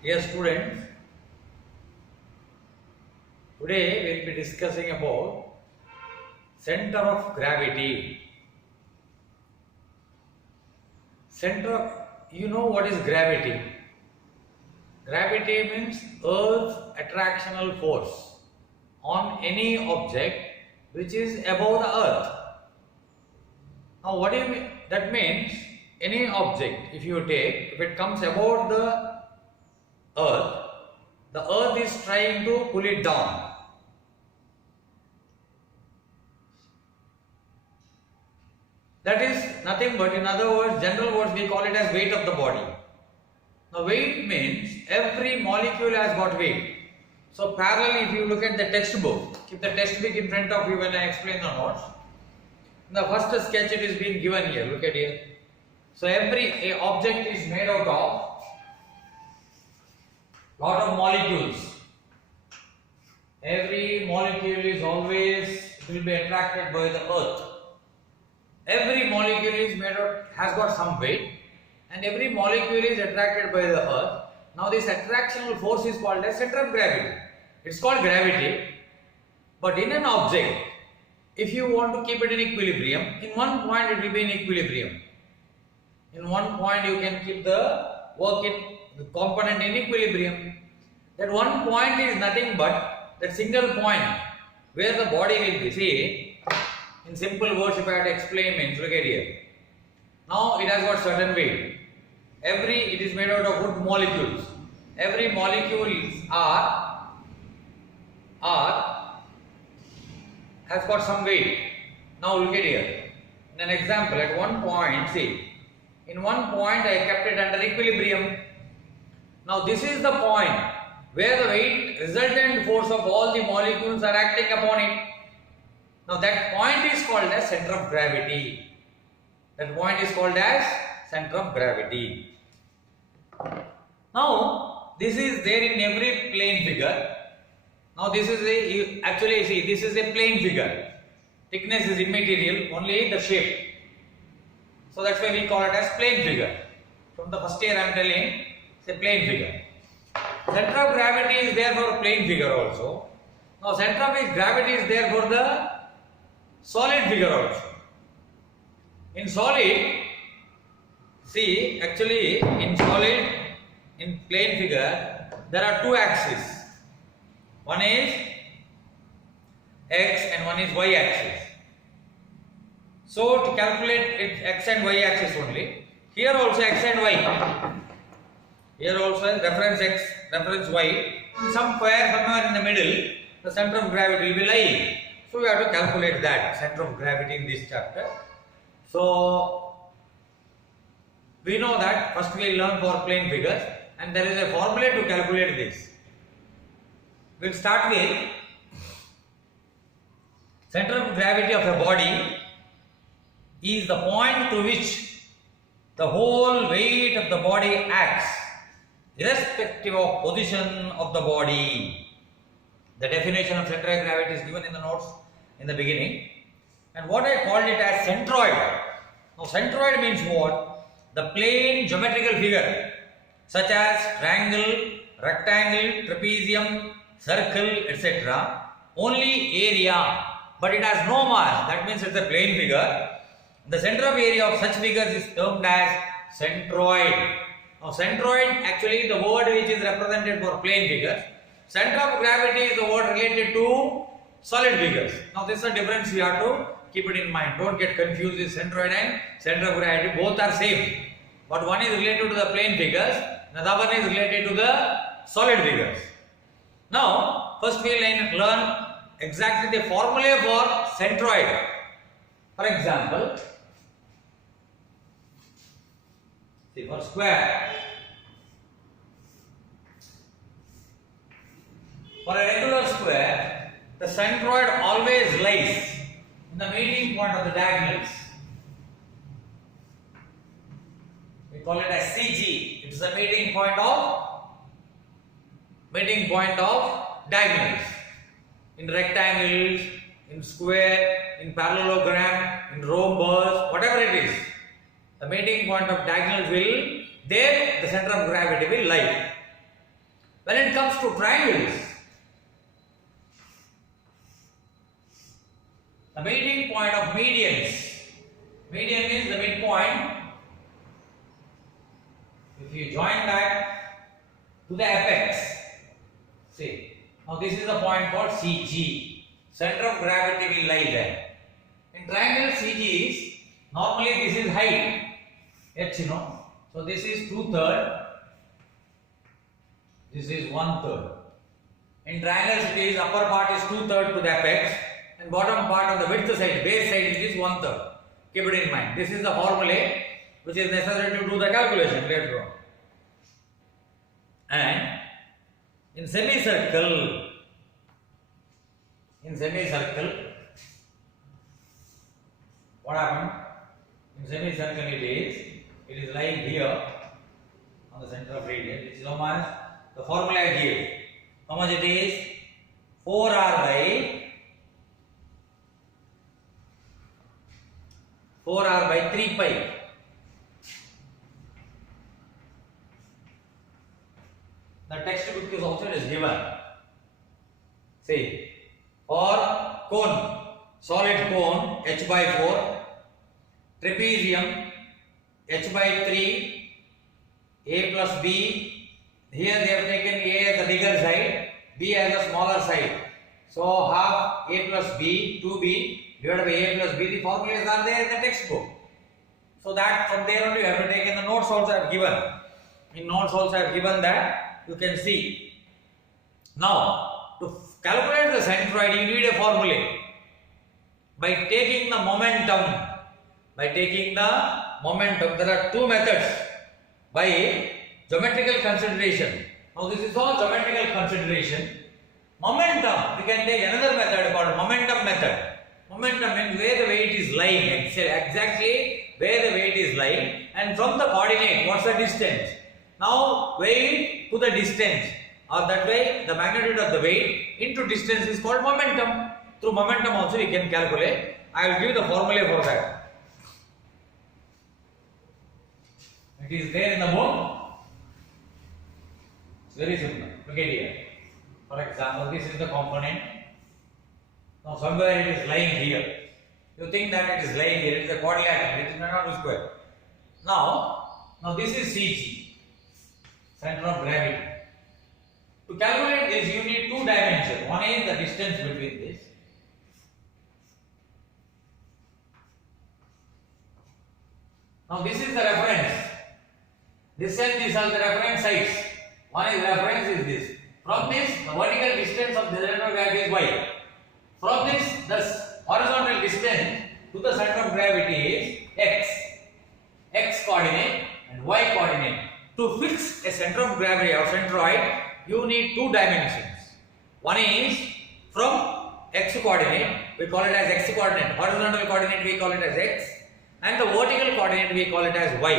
Dear students, today we will be discussing about center of gravity. You know what is gravity? Gravity means Earth's attractional force on any object which is above the Earth. Now, what do you mean? That means any object, if you take, if it comes above the Earth is trying to pull it down. That is nothing but, in other words, general words, we call it as weight of the body. Now, weight means every molecule has got weight. So, parallelly, if you look at the textbook, keep the textbook in front of you when I explain the notes. In the first sketch, it is being given here. Look at here. So, every object is made out of lot of molecules. Every molecule is always, it will be attracted by the Earth. Every molecule is made out, has got some weight, and every molecule is attracted by the Earth. Now this attractional force is called as center of gravity. It's called gravity. But in an object, if you want to keep it in equilibrium, in one point it will be in equilibrium. In one point you can keep the component in equilibrium. That one point is nothing but that single point where the body will be. See, in simple words, if I had to explain means, look at here. Now it has got certain weight. It is made out of wood molecules. Every molecules has got some weight. Now look at here. In an example, at one point, see, in one point I kept it under equilibrium. Now this is the point where the weight resultant force of all the molecules are acting upon it. Now that point is called as center of gravity. That point is called as center of gravity. Now this is there in every plane figure. Now this is this is a plane figure. Thickness is immaterial, only the shape. So that's why we call it as plane figure. From the first year I am telling, it's a plane figure. Center of gravity is there for plane figure also. Now center of gravity is there for the solid figure also. In solid, see, actually in solid, in plane figure, there are two axes. One is x and one is y axis. So to calculate it x and y axis only, here also x and y. Here also reference x, reference y. Somewhere in the middle, the center of gravity will be lying. So we have to calculate that center of gravity in this chapter. So we know that first we will learn for plane figures, and there is a formula to calculate this. We will start with center of gravity of a body is the point to which the whole weight of the body acts, irrespective of position of the body. The definition of center of gravity is given in the notes in the beginning. And what I called it as centroid. Now centroid means what? The plane geometrical figure such as triangle, rectangle, trapezium, circle, etc. Only area, but it has no mass. That means it's a plane figure. The center of area of such figures is termed as centroid. Now centroid, actually the word which is represented for plane figures. Center of gravity is the word related to solid figures. Now this is a difference you have to keep it in mind. Don't get confused with centroid and center of gravity. Both are same. But one is related to the plane figures, the other one is related to the solid figures. Now first we will learn exactly the formula for centroid. For example, see, for square. For a regular square, the centroid always lies in the meeting point of the diagonals. We call it as CG. It is the meeting point of diagonals. In rectangles, in square, in parallelogram, in rhombus, whatever it is. The meeting point of diagonals will, there the center of gravity will lie. When it comes to triangles, the meeting point of medians, median means the midpoint. If you join that to the apex, see, now this is the point called CG. Center of gravity will lie there. In triangle CG is, normally this is height, h, so this is 2/3, this is 1/3. In triangles it is upper part is 2/3 to the apex and bottom part on the width side, base side, it is 1/3. Keep it in mind. This is the formula which is necessary to do the calculation later on. And in semicircle, what happened? In semicircle it is lying here on the center of radius, which is how much? The formula I gave. How much it is? 4r by 3 pi. The textbook is also given. See, for cone, solid cone, h by 4, trapezium, h by 3, a plus b. Here they have taken a as the bigger side, b as the smaller side. So half a plus b, 2b divided by a plus b. The formulas are there in the textbook. So that from there only you have to take in the notes also I have given. In notes also I have given that. You can see. Now, to calculate the centroid, you need a formula. By taking the momentum, there are two methods. By geometrical consideration. Now, this is all geometrical consideration. Momentum, we can take another method called momentum method. Momentum means where the weight is lying, exactly where the weight is lying, and from the coordinate, what's the distance? Now, weight to the distance, or that way the magnitude of the weight into distance is called momentum. Through momentum also we can calculate. I will give the formula for that. It is there in the book. It's very simple. Look at here. For example, this is the component. Now, somewhere it is lying here. You think that it is lying here. It is a quadrilateral. It is not a square. Now this is CG. Center of gravity. To calculate this, you need two dimensions. One is the distance between this. Now this is the reference. This and this are the reference sides. One is reference is this. From this, the vertical distance of the center of gravity is y. From this, the horizontal distance to the center of gravity is x coordinate and y coordinate. To fix a center of gravity or centroid, you need two dimensions. One is from x coordinate, we call it as x coordinate, horizontal coordinate we call it as x, and the vertical coordinate we call it as y.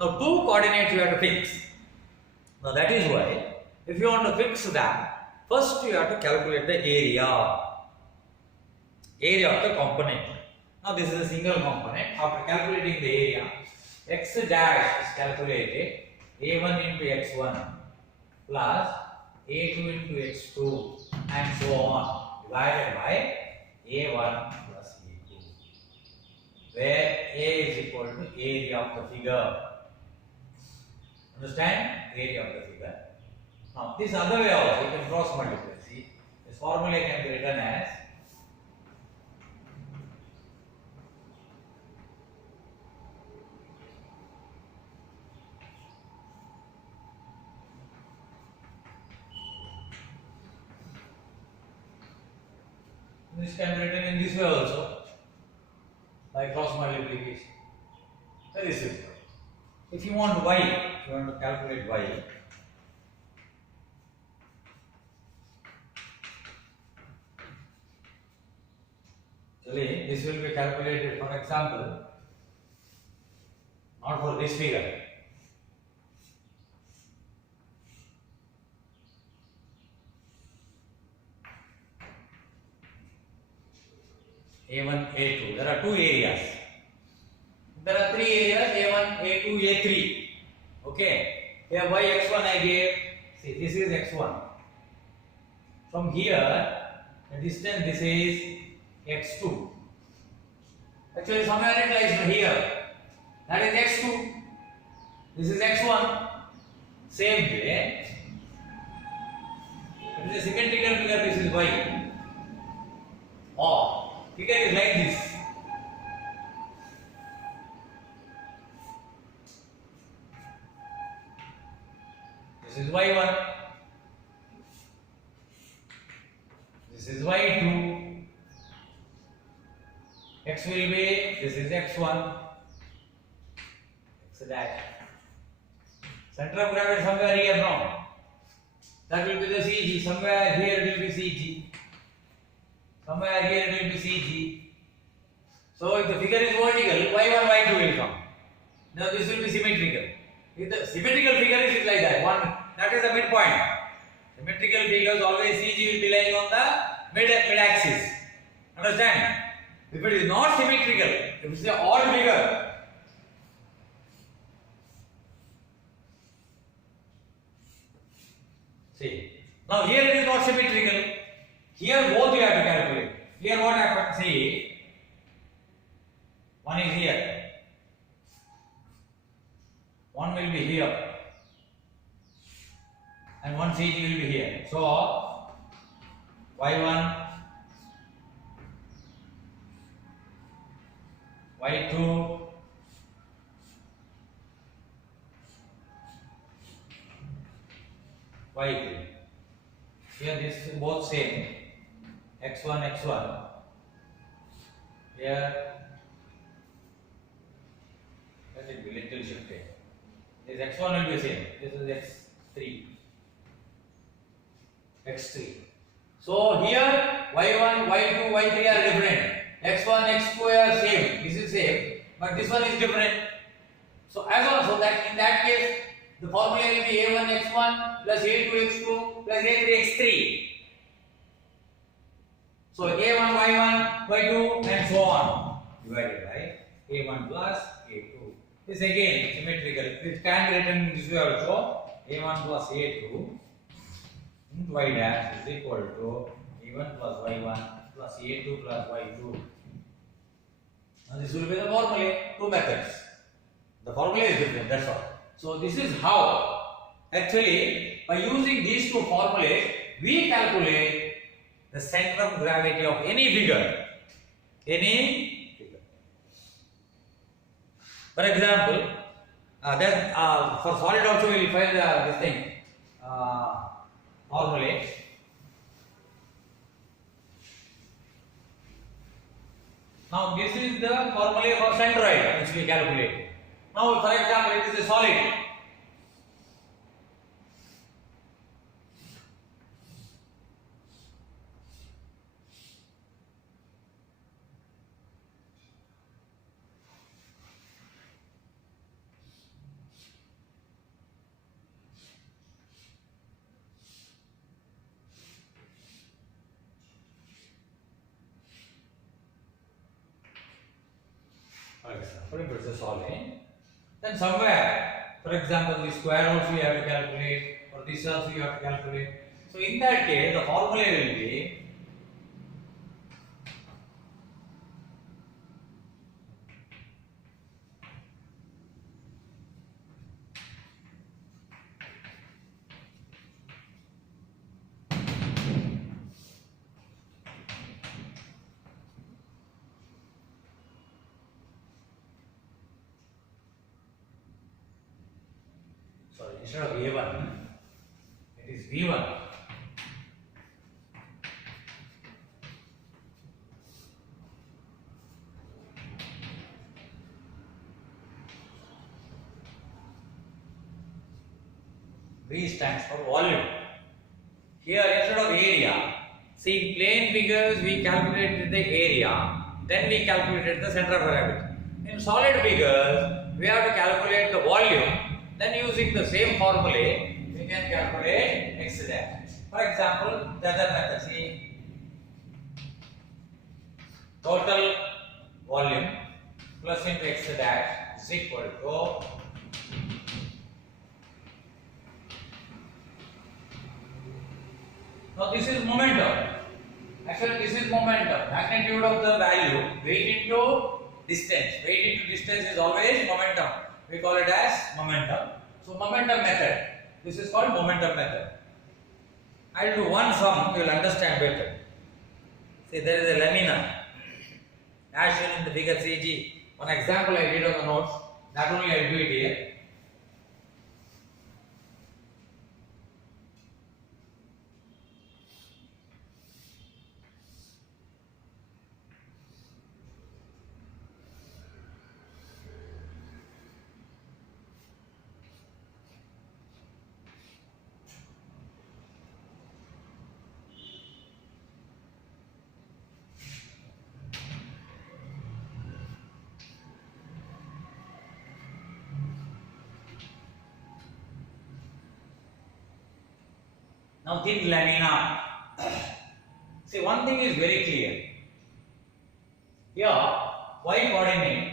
Now two coordinates you have to fix. Now that is why, if you want to fix that, first you have to calculate the area of the component. Now this is a single component. After calculating the area, x dash is calculated a1 into x1 plus a2 into x2 and so on, divided by a1 plus a2, where a is equal to area of the figure. Understand? Area of the figure. Now this other way also you can cross multiply. See, this formula can be written as this can be written in this way also by cross multiplication. Very simple. If you want y, if you want to calculate y, actually this will be calculated, for example, not for this figure. A1, A2. There are two areas. There are three areas, A1, A2, A3. Okay. Here y x1 I gave See, this is x1. From here, the distance this is x2. Actually, somewhere it lies here. That is x2. This is x1. Same way. It is a symmetrical figure. This is y. Or figure is like this. This is y1. This is y2. X will be, this is x1. X dash. Center of gravity somewhere here now. That will be the CG. Somewhere here it will be CG. Somewhere here it will be CG. So if the figure is vertical, y1, y2 will come. Now this will be symmetrical. If the symmetrical figure is like that, one that is the midpoint. Symmetrical figures always CG will be lying on the mid axis. Understand? If it is not symmetrical, if it is an odd figure, see. Now here it is not symmetrical. Here both you have to calculate. Here what happens? See, one is here. One will be here. And one CG will be here. So y1, y2, y3. Here this is both same. x1, x1. Here let it be little shifted. This x1 will be same. This is x3. x3. So here y1, y2, y3 are different. x1, x2 are same. This is same, but this one is different. So as also that in that case the formula will be a1 x1 plus a2 x2 plus a3 x3. So a1 y1 y2 and so on divided by a1 plus a2. This again symmetrical. It can be written in this way also. a1 plus a2 y dash is equal to a1 plus y1 plus a2 plus y2. Now this will be the formula. Two methods. The formula is different. That's all. So this is how actually by using these two formulas we calculate the center of gravity of any figure. Any figure. For example, then for solid also we will find this thing formula. Now this is the formula for centroid which we calculate. Now for example it is a solid. For example, if it is a solid, then somewhere, for example, the square also you have to calculate, or this also you have to calculate. So in that case, the formula will be instead of A1, it is V1. V stands for volume. Here instead of area, see plane figures we calculated the area, then we calculated the center of gravity. In solid figures, we have to calculate the volume. Then using the same formula, we can calculate x dash. For example, the other method, see total volume plus into x dash is equal to Now this is momentum. Actually, this is momentum. Magnitude of the value, weight into distance. Weight into distance is always momentum. We call it as momentum. So momentum method. This is called momentum method. I'll do one sum, you will understand better. See, there is a lamina as shown in the figure CG. One example I did on the notes, that only I will do it here. Now thin lamina. See, one thing is very clear. Here, y coordinate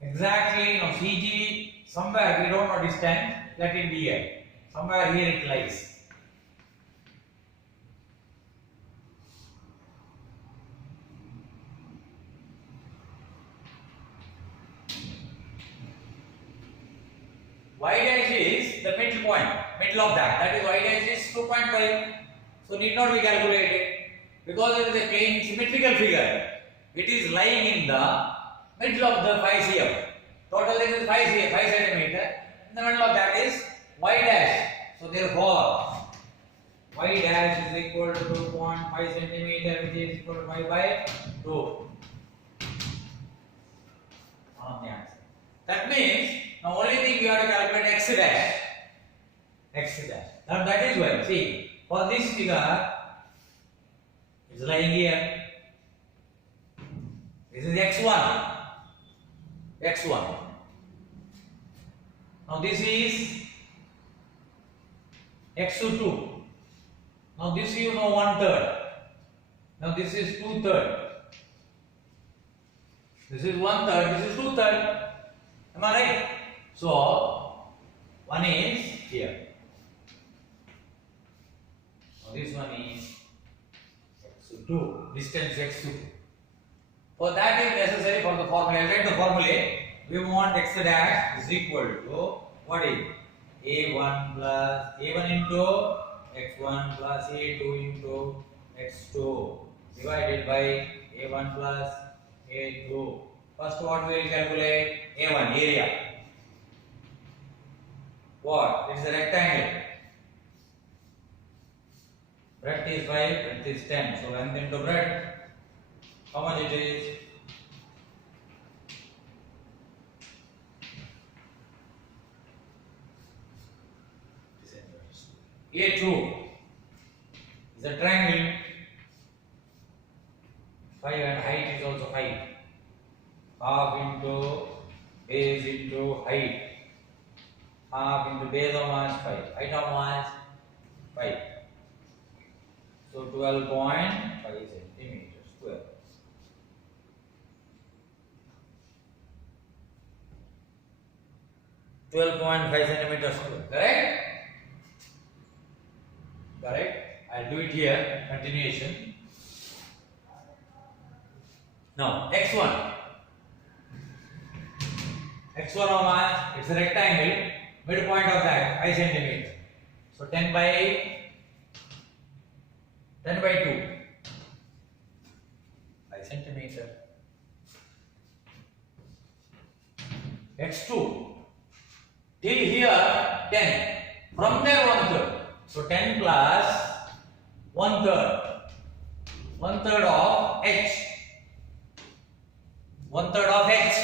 exactly now CG somewhere we don't know distance, let it be here. Somewhere here it lies. Y dash is the middle point, middle of that. That is y dash is 2.5. So need not be calculated because it is a plane symmetrical figure. It is lying in the middle of the 5 cm. Total length is 5 cm, 5 centimeter. In the middle of that is y dash. So therefore, y dash is equal to 2.5 centimeter, which is equal to 5 by 2. On the answer. That means now only thing you have to calculate x dash. X dash. Now that is why, see, for this figure, it's lying here. This is x1. X1. Now this is x2. Now this you know 1/3. Now this is 2/3. This is 1/3. This is 2/3. Am I right? So one is here. Now this one is x2. Distance x2. For that is necessary for the formula. Let the formula. We want x dash is equal to what is a1 plus a1 into x1 plus a2 into x2 divided by a1 plus a2. First what we will calculate? A1 area. What? It is a rectangle. Breadth is 5, breadth is 10. So length into breadth. How much it is? A2 is a triangle. 5 and height is also 5. Half into base into height. Half into base of mass 5. Height of mass 5. So 12.5 centimeters square. centimeters square. Correct? Correct? I'll do it here. Continuation. Now x1. X1 of mass, it's a rectangle, midpoint of that 5 centimeters. So 10 by 2. 5 centimeters. X2. Till here 10. From there 1/3. So 10 plus 1/3. 1/3 of h. 1/3 of h.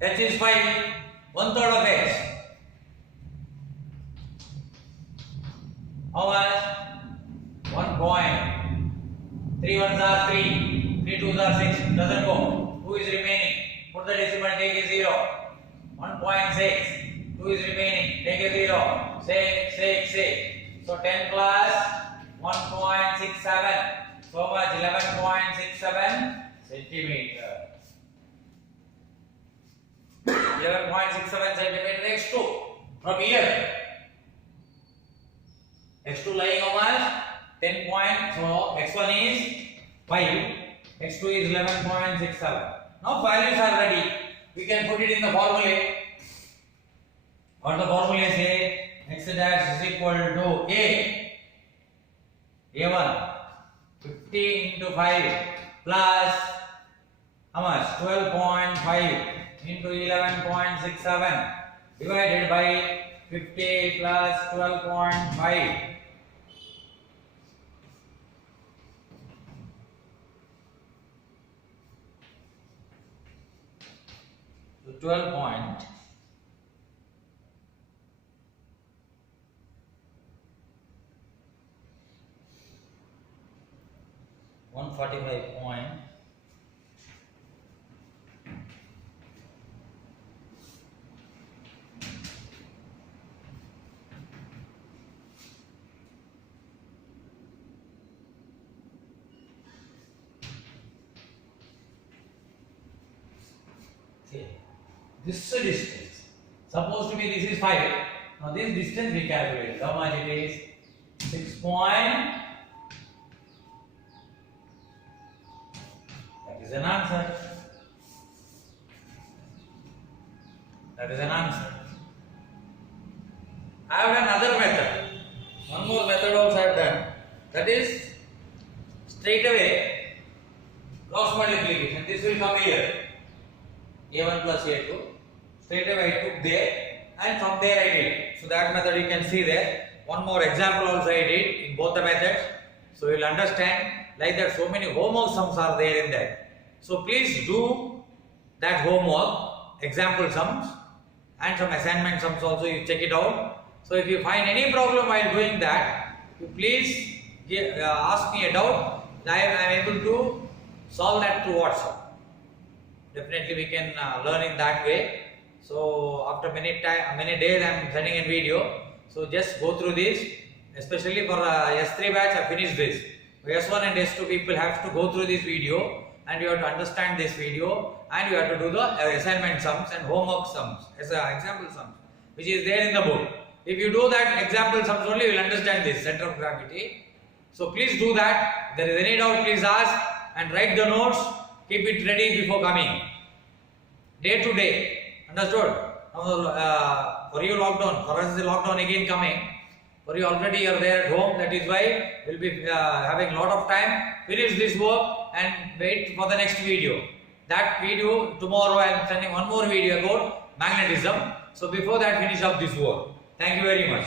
H is 5. 1/3 of h. How much? 1 point. 3 ones are 3. 3 twos are 6. Doesn't go. 2 is remaining. Put the decimal, take a 0. 1.6. 2 is remaining. Take a 0. 6. So 10 plus 1.67. So much? 11.67 centimeter. 11.67 centimeter x2 from here. x2 lying how much? 10 point. So x1 is 5, x2 is 11.67. Now values are ready. We can put it in the formula. What the formula say? X dash is equal to A1 50 into 5 plus how much? 12.5 into 11.67 divided by 50 plus 12.5. So 12 point 145 point 'Okay. This distance, supposed to be this is 5. Now this distance we calculate. How much it is? 6 point. That is an answer. That is an answer. I have done another method. One more method also I have done. That is straight away cross multiplication. This will come here. A1 plus A2. Straight away I took there and from there I did. So that method you can see there. One more example also I did in both the methods. So you will understand like that so many homework sums are there in that. So please do that homework, example sums and some assignment sums also, you check it out. So if you find any problem while doing that, you please ask me a doubt. I am able to solve that through WhatsApp. Definitely we can learn in that way. So after many days I am sending a video. So just go through this. Especially for S3 batch I finished this. For S1 and S2 people have to go through this video and you have to understand this video and you have to do the assignment sums and homework sums as example sums which is there in the book. If you do that example sums only you will understand this center of gravity. So please do that. If there is any doubt please ask and write the notes. Keep it ready before coming. Day to day. Understood? Now, for you lockdown, for us the lockdown again coming. For you already you are there at home. That is why we will be having lot of time. Finish this work and wait for the next video. That video tomorrow I am sending one more video about magnetism. So before that finish up this work. Thank you very much.